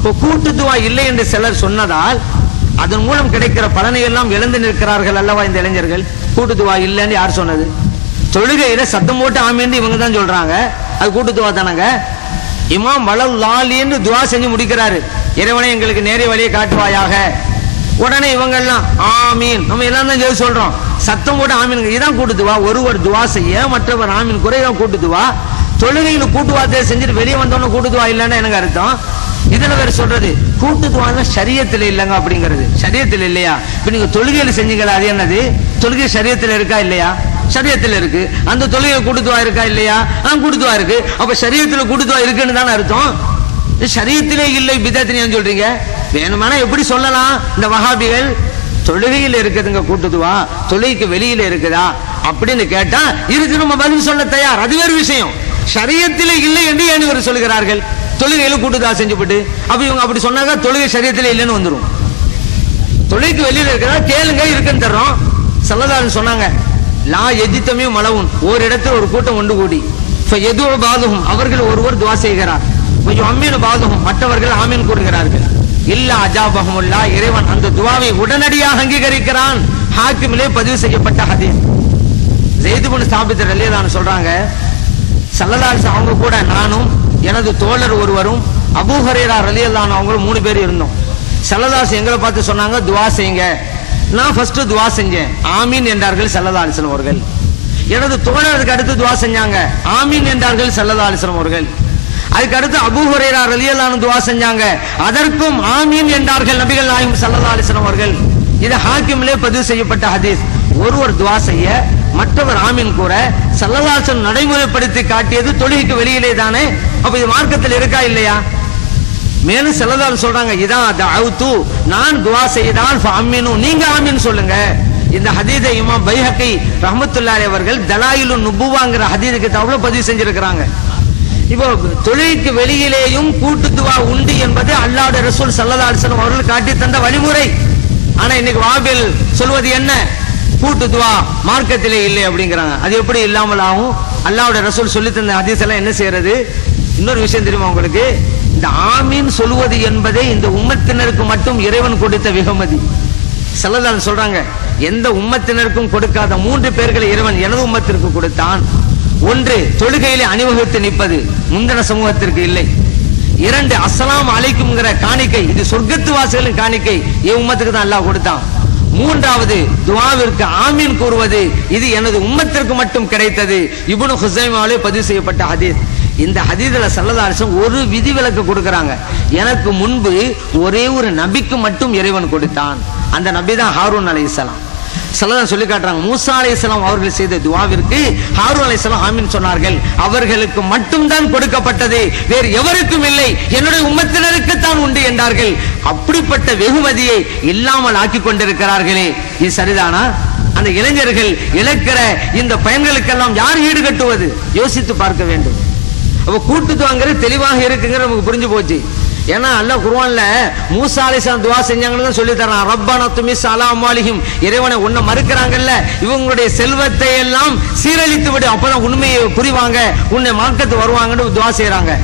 இப்போ கூட்டு துவா இல்லை என்று சிலர் சொன்னதால் அதன் மூலம் கிடைக்கிற பலனை எல்லாம் இழந்து நிற்கிறார்கள் அல்லவா இந்த இளைஞர்கள். கூட்டு துவா இல்லைன்னு யார் சொன்னது? தொழுகையில சத்தம் போட்டு ஆமீன்னு இவங்க தான் சொல்றாங்க. அது கூட்டு துவா தானங்க. இமாம் வலல்லாலின்னு துவா செஞ்சு முடிக்கிறாரு, இறைவனை எங்களுக்கு நேரிய வழியை காட்டுவாயாக. உடனே இவங்க எல்லாம் ஆமீன், நம்ம எல்லாம் தான் சொல்றோம், சத்தம் போட்டு ஆமீன். இதான் கூட்டு துவா. ஒருவர் துவா செய்ய மற்றவர் ஆமீன் குறைதான் கூட்டு துவா. தொழுகையில கூட்டு வார்த்தையை செஞ்சுட்டு வெளியே வந்தோன்னு கூட்டு துவா இல்லைன்னா எனக்கு அர்த்தம். இதுல வேற சொல்றது கூட்டு துவா ஷரியத்துல இல்லங்க அப்படிங்கிறது. ஷரியத்துல இல்லையா? இப்ப நீங்க தொழுகையில செஞ்சீங்களா, அது என்னது? தொழுகை ஷரியத்துல இருக்கா இல்லையா? ஷரியத்துல இருக்கு. அந்த தொழுகை கூட்டு துவா இருக்கா இல்லையா? கூட்டு துவா இருக்கு. அப்ப ஷரியத்துல கூட்டு துவா இருக்குன்னு தானே அர்த்தம். ஷரியத்திலே இல்லை பிதத்னு சொல்றீங்க. வேணுமானா எப்படி சொல்லலாம்? இந்த வஹாபிகள் தொழுகையில் இருக்குதுங்க கூட்டு துவா, தொழுகைக்கு வெளியில இருக்குதா அப்படின்னு கேட்டா இருக்கு, நம்ம பதில் சொல்ல தயார், அது வேறு விஷயம். ஷரியத்திலே இல்லை என்று ஏன் இவர் சொல்கிறார்கள்? தொழுகையில கூட்டுதுவா செஞ்சுவிட்டு அப்ப இவங்க அப்படி சொன்னாங்க தொழுகை ஷரியத்திலே இல்லைன்னு வந்துடும். தொழுகைக்கு வெளியில இருக்கிறதா கேளுங்க, இருக்குன்னு தர்றோம். ஸல்லல்லாஹு சொன்னாங்க லா எஜித்தமே மலவுன், ஒரு இடத்துல ஒரு கூட்டம் ஒன்று கூடி எது பாதுகும், அவர்கள் ஒருவர் துவா செய்கிறார், அம்மீன் பாதுகும், மற்றவர்கள் ஆமீன் கூறுகிறார்கள். இல்லா அஜாபஹமுல்லா, இறைவன் அந்த துவாவை உடனடியாக அங்கீகரிக்கிறான். ஹாக்கிமிலே பதிவு செய்யப்பட்ட ஹதீஸ். ஸைத் இப்னு சாபித் ரலியல்லாஹு அன்ஹு சொல்றாங்க, ஸல்லல்லாஹு அவங்க கூட நானும் எனது தோழர் ஒருவரும் அபூ ஹுரைரா ரலியல்லாஹு அன்ஹு அவங்களும் 3 பேர் இருந்தோம். ஸல்லல்லாஹு எங்களை பார்த்து சொன்னாங்க துவா செய்யுங்க. நான் ஃபர்ஸ்ட் துவா செஞ்சேன், ஆமீன் என்றார்கள் ஸல்லல்லாஹு அலைஹி வஸல்லம் அவர்கள். எனது தோழருக்கு அடுத்து துவா செஞ்சாங்க, ஆமீன் என்றார்கள் ஸல்லல்லாஹு அலைஹி வஸல்லம் அவர்கள். அதுக்கு அடுத்து அபூ ஹுரைரா ரலியல்லாஹு அன்ஹு துவா செஞ்சாங்க, அதற்கும் ஆமீன் என்றார்கள் நபிகள் நாயகம் ஸல்லல்லாஹு அலைஹி வஸல்லம் அவர்கள். இது ஹாக்கிமிலே பதிவு செய்யப்பட்ட ஹதீஸ். ஒருவர் துவா செய்ய மற்றவர் ஆமீன் கூற ஸல்லல்லாஹு அலைஹி வஸல்லம் நடைமுறைப்படுத்தி காட்டியது தொழுகைக்கு வெளியிலே தானே. அப்ப இது மார்க்கத்தில் இருக்கா இல்லையா? மேலும் ஸல்லல்லாஹு அலைஹி சொல்றாங்க, இதா தஅவுது, நான் துவா செய்தால் ஃபஅமினு, நீங்க ஆமீன் சொல்லுங்க. இந்த ஹதீஸை இமாம் பைஹகி ரஹ்மத்துல்லாஹி அவர்கள் தலாயிலுன் நுபுவாங்கிற ஹதீஸ் கிதாபுல பதிவு செஞ்சிருக்கிறாங்க. இப்போ தொழுகைக்கு வெளியிலேயும் கூட்டு துவா உண்டு என்பது அல்லாஹ்வுடைய ரசூல் ஸல்லல்லாஹு அலைஹி வஸல்லம் அவர்கள் காட்டி தந்த வழிமுறை. ஆனா இன்னைக்கு வாபில் சொல்வது என்ன? கூட்டு துவா மார்க்கத்திலே இல்லை அப்படிங்கிறாங்க. அது எப்படி இல்லாமல் ஆகும்? அல்லாஹ்வுடைய ரசூல் சொல்லி தந்த ஹதீஸ் எல்லாம் என்ன செய்யறது? இன்னொரு விஷயம் தெரியுமா உங்களுக்கு? இந்த ஆமீன் சொல்வது என்பதே இந்த உம்மத்தினருக்கு மட்டும் இறைவன் கொடுத்த வெகுமதி. ஸல்லல்லாஹு அலைஹி சொல்றாங்க, எந்த உம்மத்தினருக்கும் கொடுக்காத 3 பேர்களை இறைவன் எனது உம்மத்திற்கு கொடுத்தான். ஒன்று, தொழுகையிலே அணிவகுத்து நிற்பது, முந்தின சமூகத்திற்கு இல்லை. 2, அஸ்ஸலாமு அலைக்கும்ங்கிற காணிக்கை, இது சொர்க்கத்து வாசிகளின் காணிக்கை, என் உம்மத்துக்கு தான் அல்லாஹ் கொடுத்தான். 3வது, துஆவிற்கு ஆமீன் கூறுவது, இது எனது உம்மத்திற்கு மட்டும் கிடைத்தது. இப்னு ஹுஸைமாவிலே பதிவு செய்யப்பட்ட ஹதீஸ். இந்த ஹதீஸ்ல ஸல்லல்லாஹு அலைஹி வஸல்லம் ஒரு விதிவிலக்கு கொடுக்கறாங்க. எனக்கு முன்பு ஒரே ஒரு நபிக்கு மட்டும் இறைவன் கொடுத்தான். அந்த நபி தான் ஹாரூன் அலைஹிஸ்ஸலாம். ஸல்லல்லாஹு சொல்லி காட்டுறாங்க, மூசா அலைஹிஸ்ஸலாம் அவர்கள் செய்த துஆவிற்கு ஹாரூன் அலைஹிஸ்ஸலாம் ஆமீன் சொன்னார்கள். அவர்களுக்கு மட்டும் தான் கொடுக்கப்பட்டது, வேறு எவருக்கும் இல்லை, என்னுடைய உம்மத்தினருக்கு தான் உண்டு என்றார்கள். அப்படிப்பட்ட வெகுமதியை இல்லாமல் ஆக்கி கொண்டிருக்கிறார்களே, இது சரிதானா? அந்த இளைஞர்கள் இழக்கிற இந்த பயன்களுக்கெல்லாம் யார் ஈடுகட்டுவது? யோசித்து பார்க்க வேண்டும். அப்ப கூட்டு துவாங்கிறது தெளிவாக இருக்குங்கிற நமக்கு புரிஞ்சு போச்சு. ஏன்னா அல்லாஹ் குர்ஆன்ல மூசா அலைஹிஸ்ஸலாம் துஆ செஞ்சாங்கன்னு சொல்லி தரான், ரப்பனா துமிஸ் அலா அம்வாலிஹிம், இறைவனை உன்னை மறுக்கிறாங்கல்ல, இவங்களுடைய செல்வத்தை எல்லாம் சீரழித்து விடு, அப்பதான் உண்மையை புரிவாங்க, உன்னை மார்க்கத்து வருவாங்கன்னு துஆ செய்யறாங்க.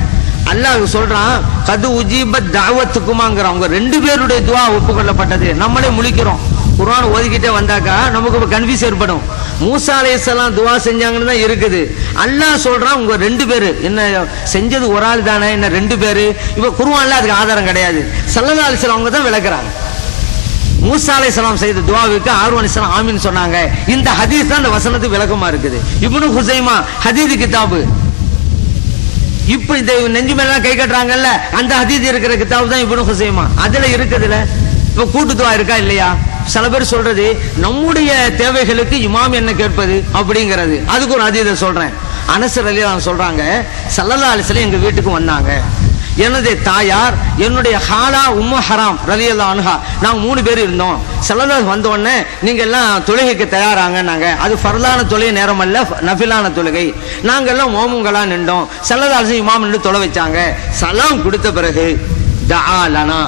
அல்லாஹ் சொல்றான், கது உஜீபத் தஅவத்துக்குமாங்கறான், அவங்க 2 பேருடைய துஆ ஒப்புக்கொள்ளப்பட்டது. நம்மளே முழிக்கிறோம், குர்ஆன் ஓதிக்கிட்டே வந்தாக்கா நமக்கு கன்ஃபியூஸ் ஏற்படும். மூசா அலைஹிஸ்ஸலாம் துஆ செஞ்சாங்கன்னு தான் இருக்குது. அல்லாஹ் சொல்றான் உங்க 2 பேரு, என்ன செஞ்சது ஒரு ஆள் தானே, என்ன 2 பேரு? இப்ப குர்ஆன்ல அதுக்கு ஆதாரம் கிடையாது. ஸல்லல்லாஹு அலைஹி வஸல்லம் அவங்க தான் விளக்குறாங்க. மூசா அலைஹிஸ்ஸலாம் செய்த துஆவுக்கு ஹாரூன் அலைஹிஸ்ஸலாம் ஆமீன் சொன்னாங்க. இந்த ஹதீஸ் தான் அந்த வசனத்துக்கு விளக்கமா இருக்குது. இப்னு ஹுஸைமா ஹதீஸ் கிதாபு. இப்ப இந்த நெஞ்சு மேல கை கட்டுறாங்கல்ல, அந்த ஹதீஸ் இருக்கிற கிதாபு தான் இப்னு ஹுஸைமா. அதுல இருக்குதுல இப்ப கூட்டு துஆ இருக்கா இல்லையா? சில பேர் சொல்றது நம்முடைய தேவைகளுக்கு இமாம் என்ன கேட்பது அப்படிங்கிறது. அதுக்கு ஒரு ஹதீஸை சொல்றேன். அனஸ் ரலியல்லாஹு அன்ஹு சொல்றாங்க, ஸல்லல்லாஹு அலைஹி வஸல்லம் எங்க வீட்டுக்கு வந்தாங்க. எனது தாயார், என்னுடைய ஹாலா உம்மு ஹராம் ரலியல்லாஹு அன்ஹா, நாங்க 3 பேர் இருந்தோம். ஸல்லல்லாஹு வந்த உடனே நீங்க எல்லாம் தொழுகைக்கு தயாராங்கன்னாங்க. அது ஃபர்லான தொழுகை நேரம் அல்ல, நஃபிலான தொழுகை. நாங்க எல்லாம் மோமுங்களா நின்றோம். ஸல்லல்லாஹு அலைஹி வஸல்லம் இமாம் நின்று தொழ வச்சாங்க. சலாம் கொடுத்த பிறகு தஆலனா,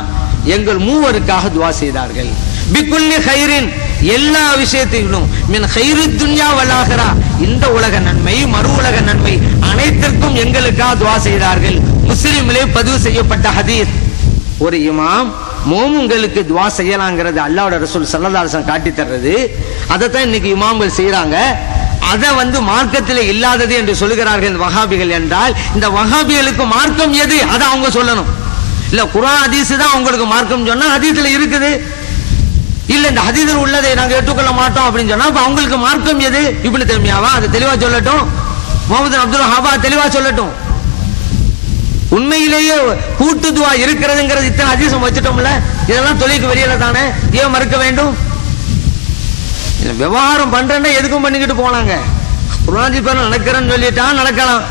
எங்கள் 3வருக்காக துஆ செய்தார்கள். பிக்குல்லி கைரின், எல்லா விஷயத்திலும், மின் கைரித் துன்யா வல் ஆகிரா, இந்த உலக நன்மை மறு உலக நன்மை அனைத்திற்கும் எங்களுக்காக துஆ செய்தார்கள். முஸ்லிமிலே பதிவு செய்யப்பட்ட ஹதீஸ். ஒரு இமாம் மோமுங்களுக்கு துவா செய்யலாங்கிறது அல்லாஹ்வுடைய ரசூல் ஸல்லல்லாஹு அலைஹி வஸல்லம் காட்டி தர்றது. அதைத்தான் இன்னைக்கு இமாம்கள் செய்யறாங்க. அதை மார்க்கத்தில் இல்லாதது என்று சொல்லுகிறார்கள் வஹாபிகள். என்றால் இந்த வஹாபிகளுக்கு மார்க்கம் எது அதை அவங்க சொல்லணும். இல்ல குர்ஆன் ஹதீஸ் தான் உங்களுக்கு மார்க்கம் சொன்னா ஹதீஸ்ல இருக்குது, இல்ல இந்த ஹதீஸில் உள்ளதை நாங்க ஏற்றுக்கொள்ள மாட்டோம் அப்படின்னு சொன்னா அப்ப அவங்களுக்கு மார்க்கம் எது? இப்னு தய்மியாவா? அது தெளிவா சொல்லட்டும். முஹம்மது அப்துல் வஹாபா தெளிவா சொல்லட்டும். உண்மையிலேயே கூட்டு துவா இருக்கிறதுங்கிறது இத்தனை ஹதீஸும் வச்சுட்டோம்ல, இதெல்லாம் தொழிலுக்கு வெளியில தானே, ஏன் மறுக்க வேண்டும்? விவகாரம் பண்றேன்னா எதுக்கும் பண்ணிக்கிட்டு போனாங்க. குர்ஆன் பேர் நடக்கிறேன்னு சொல்லிட்டா நடக்கலாம்,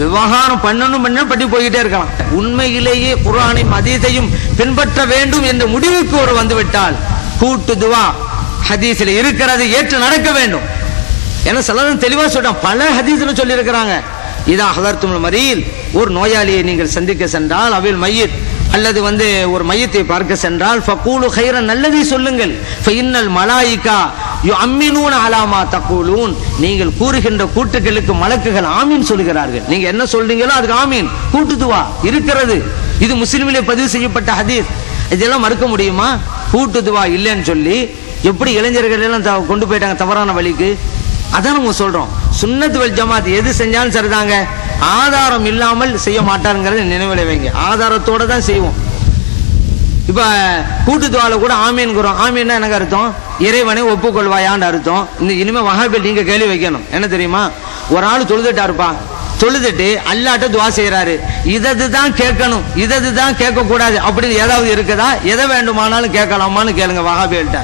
விவகாரம் பண்ணணும் பண்ணி போய்கிட்டே இருக்கலாம். உண்மையிலேயே குர்ஆனையும் ஹதீஸையும் பின்பற்ற வேண்டும் என்ற முடிவுக்கு ஒரு வந்துவிட்டால் கூட்டு துவா ஹதீஸில் இருக்கிறது, ஏற்று நடக்க வேண்டும். ஏன்னா சிலரும் தெளிவா சொல்றான், பல ஹதீஸ்ல சொல்லி இருக்கிறாங்க. இதா ஹலர்துல் மரீல், ஒரு நோயாளியை நீங்கள் சந்திக்க சென்றால், அவில் மையத் அல்லது ஒரு மையத்தை பார்க்க சென்றால், ஃபகூலு கைரன், நல்லதை சொல்லுங்கள். ஃபஇன்னல் மலாயிகா யுஅம்மினூன அலா மா தகூலூன், நீங்கள் கூறுகின்ற கூட்டுகளுக்கு மலக்குகள் ஆமீன் சொல்கிறார்கள். நீங்க என்ன சொல்றீங்களோ அதுக்கு ஆமீன். கூட்டு துவா இருக்கிறது. இது முஸ்லிமிலே பதிவு செய்யப்பட்ட ஹதீஸ். இதெல்லாம் மறுக்க முடியுமா? கூட்டு துவா இல்லைன்னு சொல்லி எப்படி இளைஞர்கள் எல்லாம் கொண்டு போயிட்டாங்க தவறான வழிக்கு. அதான் நம்ம சொல்றோம், சுன்னத் வல் ஜமாத் எது செஞ்சாலும் சரிதாங்க, ஆதாரம் இல்லாமல் செய்ய மாட்டாருங்கிறத நினைவில் வைங்க. ஆதாரத்தோட தான் செய்வோம். இப்ப கூட்டு துவால கூட ஆமீன்கிறோம். ஆமீன்னா எனக்கு அர்த்தம் இறைவனை ஒப்புக்கொள்வாயான்னு அர்த்தம். இனிமே வஹாபில் நீங்க கேள்வி வைக்கணும். என்ன தெரியுமா? ஒரு ஆள் தொழுதுட்டாருப்பா, தொழுதுட்டு அல்லாட்ட துவா செய்யறாரு, இததுதான் கேட்கணும், இததுதான் கேட்க கூடாது அப்படின்னு ஏதாவது இருக்குதா? எதை வேண்டுமானாலும் கேட்கலாமான்னு கேளுங்க வஹாபிகள்ட்ட.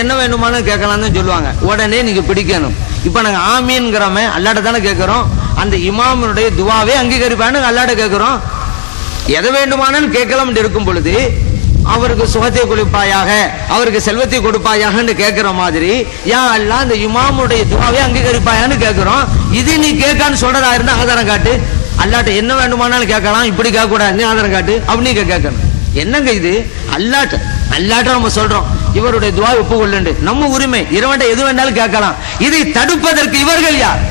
என்ன வேண்டுமானாலும் கேட்கலாம்னு சொல்லுவாங்க. உடனே நீங்க பிடிக்கணும். இப்ப நாங்க ஆமீன்கிறோமே அல்லாட்ட தானே கேட்கிறோம், அந்த இமாமுடைய துவாவே அங்கீகரிப்பான்னு அல்லாட்ட கேட்கிறோம். எதை வேண்டுமானாலும் கேட்கலாம் இருக்கும் பொழுது அவருக்கு சுகத்தை கொடுப்பாயாக, அவருக்கு செல்வத்தை கொடுப்பாயாகன்னு கேட்கிற மாதிரி யா அல்லாஹ் அந்த இமாமுடைய துவாவே அங்கீகரிப்பாயான்னு கேட்கிறோம். இது நீ கேட்கான்னு சொல்றதா இருந்தா ஆதாரம் காட்டு. அல்லாட்ட என்ன வேண்டுமானாலும் கேட்கலாம், இப்படி கேட்க கூடாது, நீ ஆதாரம் காட்டு அப்படின்னு கேட்கணும். என்னங்க இது? அல்லாட்ட நம்ம சொல்றோம் இவருடைய துவா ஒப்புக்கொள்ளுண்டு, நம்ம உரிமை, இறைவன்ட்ட எது வேண்டாலும் கேட்கலாம். இதை தடுப்பதற்கு இவர்கள் யார்?